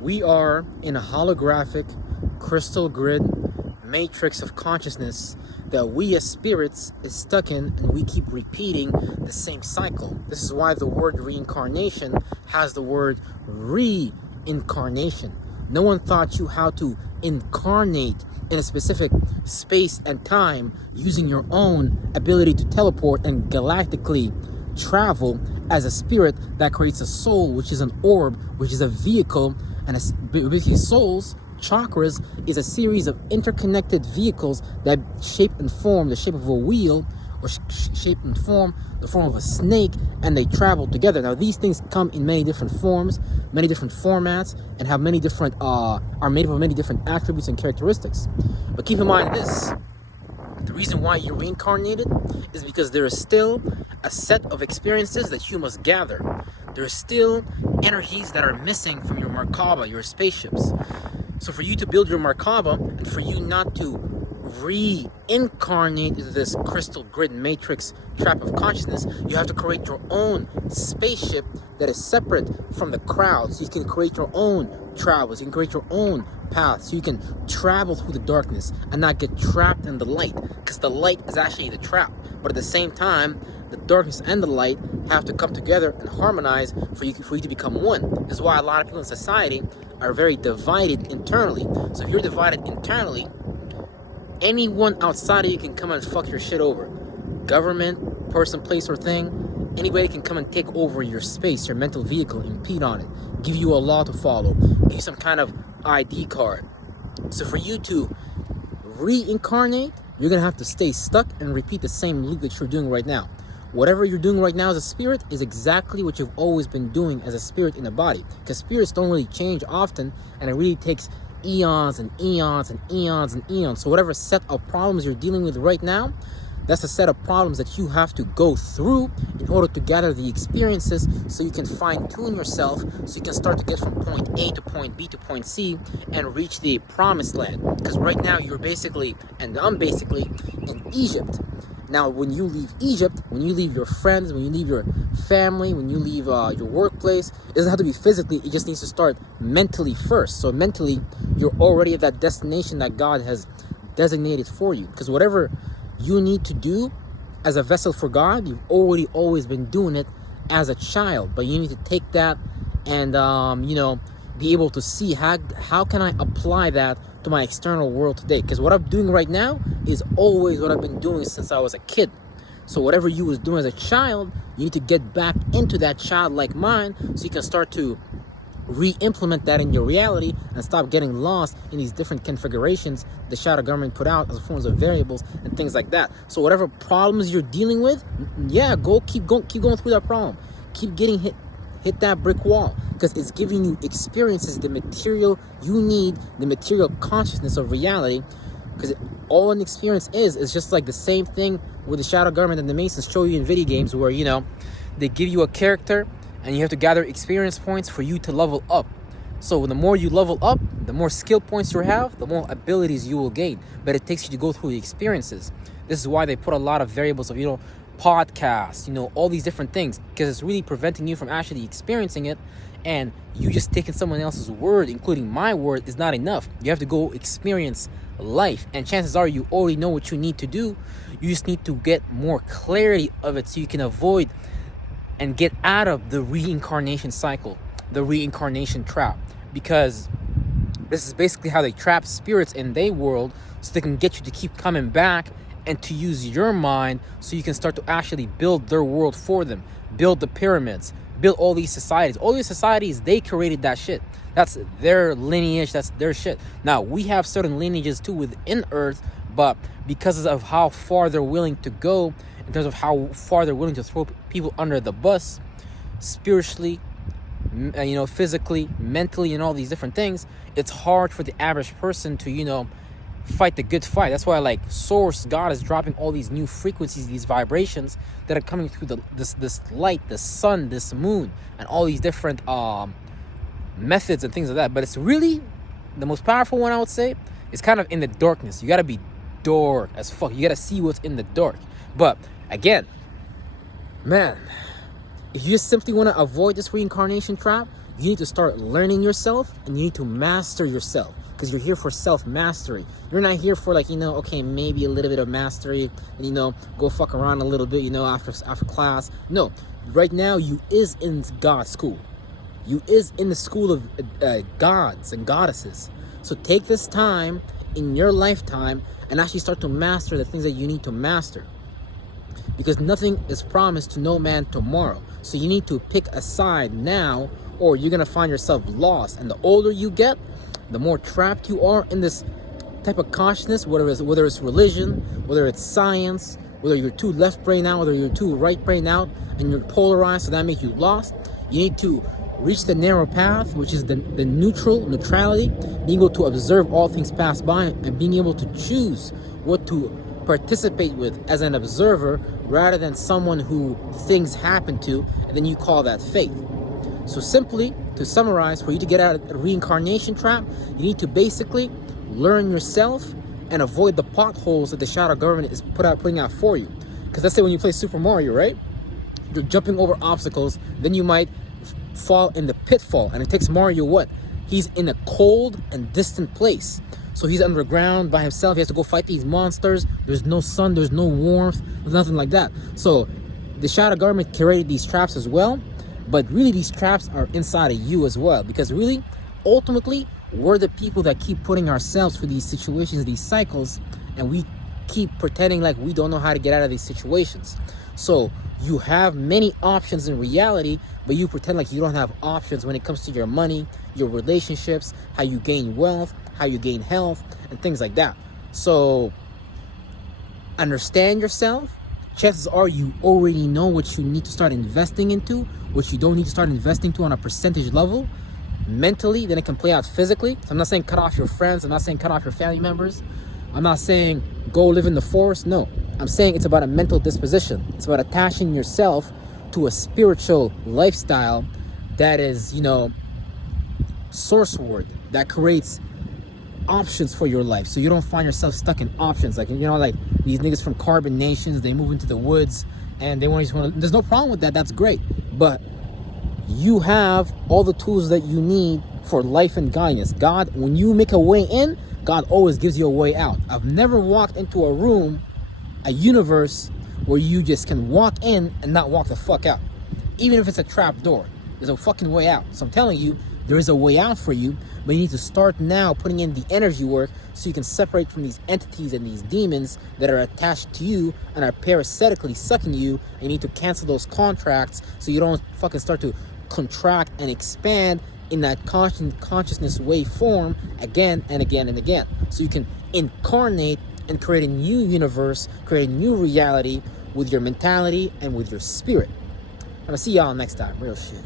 We are in a holographic crystal grid matrix of consciousness that we as spirits is stuck in, and we keep repeating the same cycle. This is why the word reincarnation has the word reincarnation. No one taught you how to incarnate in a specific space and time using your own ability to teleport and galactically travel as a spirit that creates a soul, which is an orb, which is a vehicle, and basically souls, chakras, is a series of interconnected vehicles that shape and form the shape of a wheel, or shape and form the form of a snake, and they travel together. Now these things come in many different forms, many different formats, and have many different are made up of many different attributes and characteristics. But keep in mind this: the reason why you're reincarnated is because there is still a set of experiences that you must gather. There are still energies that are missing from your Merkaba, your spaceships. So for you to build your Merkaba, and for you not to reincarnate into this crystal grid matrix trap of consciousness, you have to create your own spaceship that is separate from the crowd. So you can create your own travels, you can create your own path, so you can travel through the darkness and not get trapped in the light, because the light is actually the trap. But at the same time, the darkness and the light have to come together and harmonize for you to become one. This is why a lot of people in society are very divided internally. So if you're divided internally, anyone outside of you can come and fuck your shit over. Government, person, place, or thing, anybody can come and take over your space, your mental vehicle, impede on it, give you a law to follow, give you some kind of ID card. So for you to reincarnate, you're gonna have to stay stuck and repeat the same loop that you're doing right now. Whatever you're doing right now as a spirit is exactly what you've always been doing as a spirit in a body, because spirits don't really change often, and it really takes eons and eons and eons and eons. So whatever set of problems you're dealing with right now, that's a set of problems that you have to go through in order to gather the experiences, so you can fine-tune yourself, so you can start to get from point A to point B to point C and reach the promised land. Because right now you're basically, and I'm basically, in Egypt. Now when you leave Egypt, when you leave your friends, when you leave your family, when you leave your workplace, it doesn't have to be physically, it just needs to start mentally first. So mentally, you're already at that destination that God has designated for you. Because whatever you need to do as a vessel for God, you've already always been doing it as a child. But you need to take that and be able to see how can I apply that to my external world today. Because what I'm doing right now is always what I've been doing since I was a kid. So whatever you was doing as a child, you need to get back into that childlike mind, so you can start to re-implement that in your reality and stop getting lost in these different configurations the shadow government put out as forms of variables and things like that. So whatever problems you're dealing with, keep going through that problem. Keep getting hit that brick wall, because it's giving you experiences, the material you need, the material consciousness of reality. Because all an experience is just like the same thing with the shadow government and the Masons show you in video games, where they give you a character and you have to gather experience points for you to level up. So the more you level up, the more skill points you have, the more abilities you will gain. But it takes you to go through the experiences. This is why they put a lot of variables of podcasts, all these different things, because it's really preventing you from actually experiencing it. And you just taking someone else's word, including my word, is not enough. You have to go experience life, and chances are you already know what you need to do. You just need to get more clarity of it, so you can avoid and get out of the reincarnation cycle, the reincarnation trap. Because this is basically how they trap spirits in their world, so they can get you to keep coming back and to use your mind, so you can start to actually build their world for them, build the pyramids, build all these societies. All these societies, they created that shit. That's their lineage, that's their shit. Now, we have certain lineages too within Earth, but because of how far they're willing to go, in terms of how far they're willing to throw people under the bus, spiritually, physically, mentally, and all these different things, it's hard for the average person to, fight the good fight. That's why, like, Source, God is dropping all these new frequencies, these vibrations that are coming through this light, the sun, this moon, and all these different methods and things like that. But it's really the most powerful one, I would say, is kind of in the darkness. You gotta be dark as fuck. You gotta see what's in the dark. But again, man, if you just simply want to avoid this reincarnation trap, You need to start learning yourself, and you need to master yourself, because you're here for self-mastery. You're not here for, like, okay, maybe a little bit of mastery and, go fuck around a little bit, after class. No, right now you is in God's school. You is in the school of gods and goddesses. So take this time in your lifetime and actually start to master the things that you need to master, because nothing is promised to no man tomorrow. So you need to pick a side now, or you're gonna find yourself lost. And the older you get, the more trapped you are in this type of consciousness, whether it's religion, whether it's science, whether you're too left brain out, whether you're too right brain out, and you're polarized, so that makes you lost. You need to reach the narrow path, which is the neutrality, being able to observe all things pass by, and being able to choose what to participate with as an observer, rather than someone who things happen to, and then you call that fate. So simply, to summarize, for you to get out of the reincarnation trap, you need to basically learn yourself and avoid the potholes that the shadow government is putting out for you. Because let's say when you play Super Mario, right? You're jumping over obstacles, then you might fall in the pitfall, and it takes Mario what? He's in a cold and distant place. So he's underground by himself. He has to go fight these monsters. There's no sun, there's no warmth, there's nothing like that. So the shadow government created these traps as well, but really these traps are inside of you as well, because really, ultimately, we're the people that keep putting ourselves through these situations, these cycles, and we keep pretending like we don't know how to get out of these situations. So you have many options in reality, but you pretend like you don't have options when it comes to your money, your relationships, how you gain wealth, how you gain health, and things like that. So understand yourself. Chances are you already know what you need to start investing into, what you don't need to start investing to on a percentage level. Mentally, then it can play out physically. So I'm not saying cut off your friends. I'm not saying cut off your family members. I'm not saying go live in the forest. No, I'm saying it's about a mental disposition. It's about attaching yourself to a spiritual lifestyle that is, source word, that creates options for your life, so you don't find yourself stuck in options. Like, like these niggas from carbon nations, they move into the woods and they want to, there's no problem with that. That's great. But you have all the tools that you need for life and guidance. God, when you make a way in, God always gives you a way out. I've never walked into a room, a universe, where you just can walk in and not walk the fuck out. Even if it's a trap door, there's a fucking way out. So I'm telling you, there is a way out for you, but you need to start now putting in the energy work so you can separate from these entities and these demons that are attached to you and are parasitically sucking you. And you need to cancel those contracts so you don't fucking start to contract and expand in that consciousness wave form again and again and again. So you can incarnate and create a new universe, create a new reality with your mentality and with your spirit. I'm gonna see y'all next time. Real shit.